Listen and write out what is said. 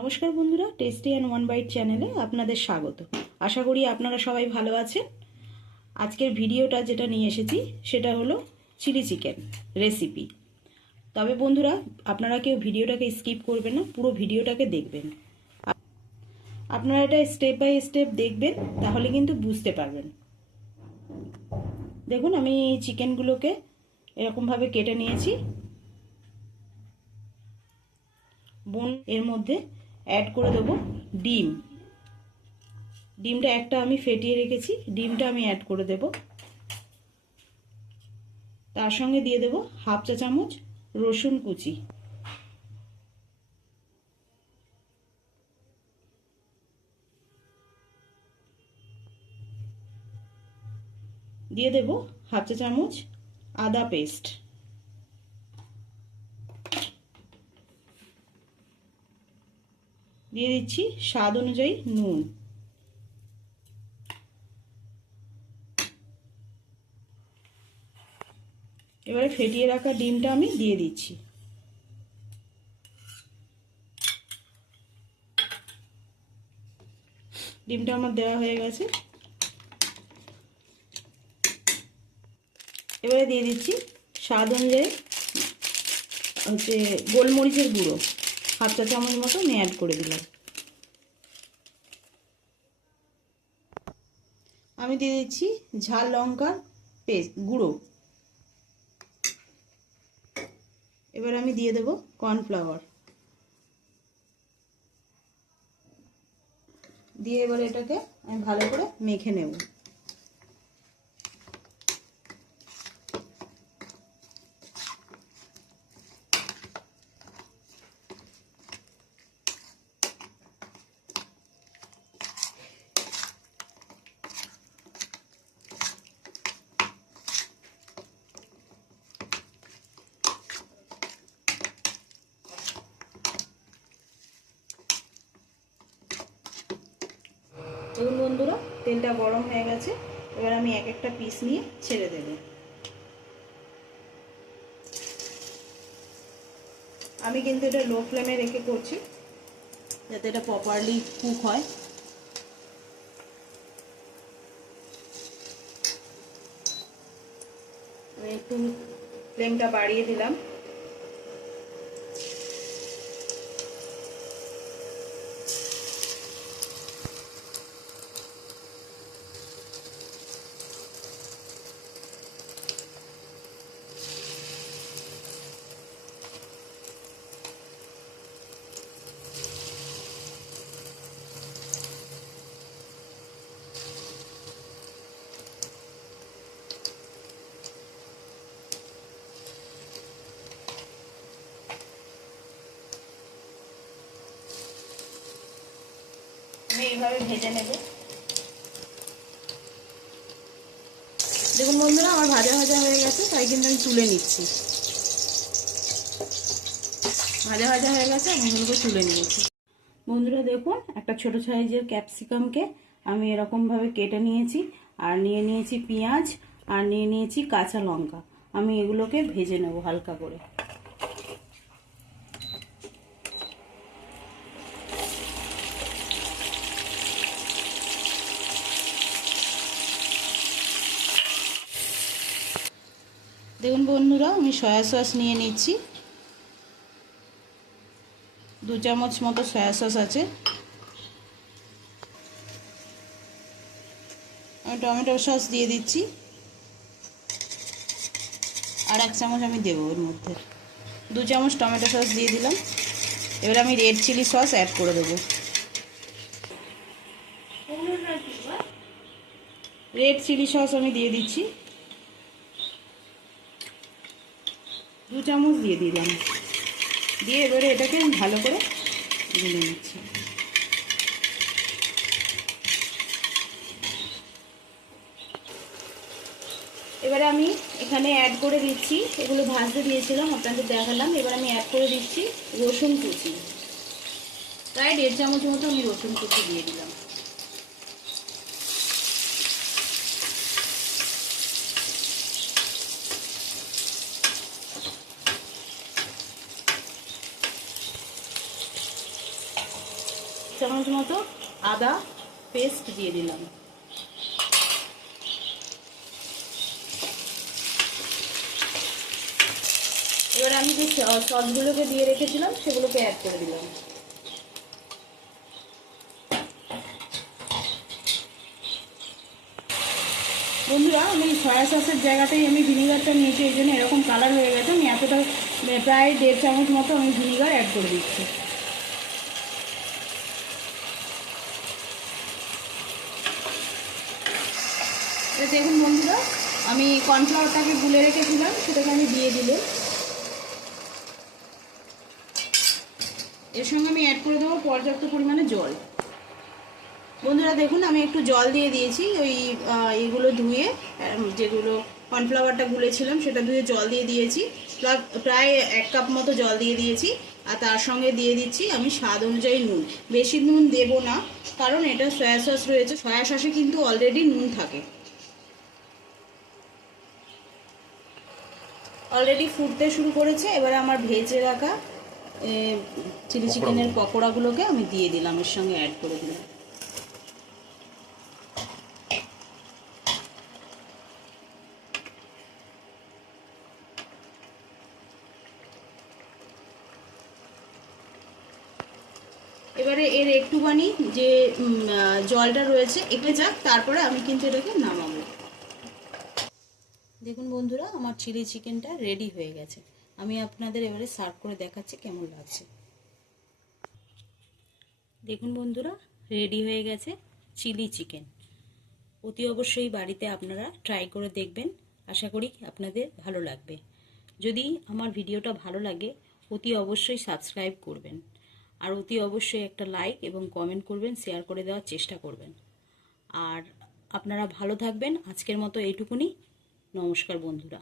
নমস্কার বন্ধুরা, tasty and one byte চ্যানেলে আপনাদের স্বাগত। আশা করি আপনারা সবাই ভালো আছেন। আজকের ভিডিওটা যেটা নিয়ে এসেছি সেটা হলো চিলি চিকেন রেসিপি। তবে বন্ধুরা, আপনারা কেউ ভিডিওটাকে স্কিপ করবেন না, পুরো ভিডিওটাকে দেখবেন। আপনারা এটা স্টেপ বাই স্টেপ দেখবেন, তাহলে কিন্তু বুঝতে পারবেন। দেখুন, আমি চিকেনগুলোকে এরকমভাবে কেটে নিয়েছি। এর মধ্যে অ্যাড করে দেবো ডিমটা একটা আমি ফেটিয়ে রেখেছি, ডিমটা আমি অ্যাড করে দেব। তার সঙ্গে দিয়ে দেব হাফ চা চামচ রসুন কুচি, দিয়ে দেব হাফ চা চামচ আদা পেস্ট, দিয়ে দিচ্ছি স্বাদ অনুযায়ী নুন, এবারে ফেটিয়ে রাখা ডিমটা আমি দিয়ে দিচ্ছি। ডিমটা আমার দেওয়া হয়ে গেছে। এবারে দিয়ে দিচ্ছি স্বাদ অনুযায়ী গোলমরিচের গুঁড়ো, হাফ চা চামচ মতো আমি অ্যাড করে দিলাম। আমি দিয়ে দিচ্ছি ঝাল লঙ্কার পেস্ট গুঁড়ো। এবার আমি দিয়ে দেব কর্নফ্লাওয়ার, দিয়ে এবার এটাকে আমি ভালো করে মেখে নেব। দেখুন বন্ধুরা, তেলটা গরম হয়ে গেছে। এবার আমি এক একটা পিস নিয়ে ছেড়ে দেব। আমি কিন্তু এটা লো ফ্লেমে রেখে করছি, যাতে এটা প্রপারলি কুক হয়। আমি একটু ফ্লেমটা বাড়িয়ে দিলাম। আমি এইভাবে ভেজে নেব। দেখুন বন্ধুরা, আমার ভাজা ভাজা হয়ে গেছে, তাই কিন্তু আমি তুলে নিচ্ছি। ভাজা ভাজা হয়ে গেছে, আমি এগুলোকে তুলে নিয়েছি। বন্ধুরা দেখুন, একটা ছোট সাইজের ক্যাপসিকামকে আমি এরকমভাবে কেটে নিয়েছি, আর নিয়ে নিয়েছি পেঁয়াজ, আর নিয়ে নিয়েছি কাঁচা লঙ্কা। আমি এগুলোকে ভেজে নেব হালকা করে। দেখুন বন্ধুরা, আমি সয়া সস নিয়ে নিচ্ছি। 2 চামচ মতো সয়া সস আছে। আমি টমেটো সস দিয়ে দিচ্ছি, আর 1 চামচ আমি দেবো এর মধ্যে। 2 চামচ টমেটো সস দিয়ে দিলাম। এবার আমি রেড চিলি সস অ্যাড করে দেবো। রেড চিলি সস আমি দিয়ে দিচ্ছি, 2 চামচ দিয়ে দিলাম। দিয়ে এবারে এটাকে আমি ভালো করে গুলে নিচ্ছি। এবারে আমি এখানে অ্যাড করে দিচ্ছি, এগুলো ভাজতে দিয়েছিলাম, আপনাদের দেখালাম। এবার আমি অ্যাড করে দিচ্ছি রসুন কুচি, প্রায় 1.5 চামচ মতো আমি রসুন কুচি দিয়ে দিলাম। চামচ মতো আদা পেস্ট দিয়ে দিলাম। এবার আমি যে সসগুলোকে দিয়ে রেখেছিলাম সেগুলোকে অ্যাড করে দিলাম। বন্ধুরা, আমি সয়া সসের জায়গাতেই আমি ভিনিগারটা নিয়েছি, এই জন্য এরকম কালার হয়ে গেছে। আমি এতটা প্রায় 1.5 চামচ মতো আমি ভিনিগার অ্যাড করে দিচ্ছি। দেখুন বন্ধুরা, আমি কর্নফ্লাওয়ারটাকে গুলে রেখেছিলাম, সেটাকে আমি দিয়ে দিলাম। এর সঙ্গে আমি অ্যাড করে দেবো পর্যাপ্ত পরিমাণে জল। বন্ধুরা দেখুন, আমি একটু জল দিয়ে দিয়েছি, ওই এগুলো ধুয়ে, যেগুলো কর্নফ্লাওয়ারটা গুলেছিলাম সেটা ধুয়ে জল দিয়ে দিয়েছি। প্রায় 1 কাপ মতো জল দিয়ে দিয়েছি। আর তার সঙ্গে দিয়ে দিচ্ছি আমি স্বাদ অনুযায়ী নুন। বেশি নুন দেব না, কারণ এটা সয়া সস রয়েছে, সয়া সসে কিন্তু অলরেডি নুন থাকে। অলরেডি ফুটতে শুরু করেছে। এবারে আমার ভেজে রাখা চিলি চিকেনের পকোড়াগুলোকে আমি দিয়ে দিলাম, এর সঙ্গে অ্যাড করে দিলাম। এবারে এর একটুখানি যে জলটা রয়েছে একটু যাক, তারপরে আমি কিন্তু এটাকে নামাবো। দেখুন বন্ধুরা, আমার চিলি চিকেনটা রেডি হয়ে গেছে। আমি আপনাদের এবারে সার্ভ করে দেখাচ্ছি কেমন লাগছে। দেখুন বন্ধুরা, রেডি হয়ে গেছে চিলি চিকেন। অতি অবশ্যই বাড়িতে আপনারা ট্রাই করে দেখবেন, আশা করি আপনাদের ভালো লাগবে। যদি আমার ভিডিওটা ভালো লাগে অতি অবশ্যই সাবস্ক্রাইব করবেন, আর অতি অবশ্যই একটা লাইক এবং কমেন্ট করবেন, শেয়ার করে দেওয়ার চেষ্টা করবেন। আর আপনারা ভালো থাকবেন। আজকের মতো এইটুকুনি। নমস্কার বন্ধুরা।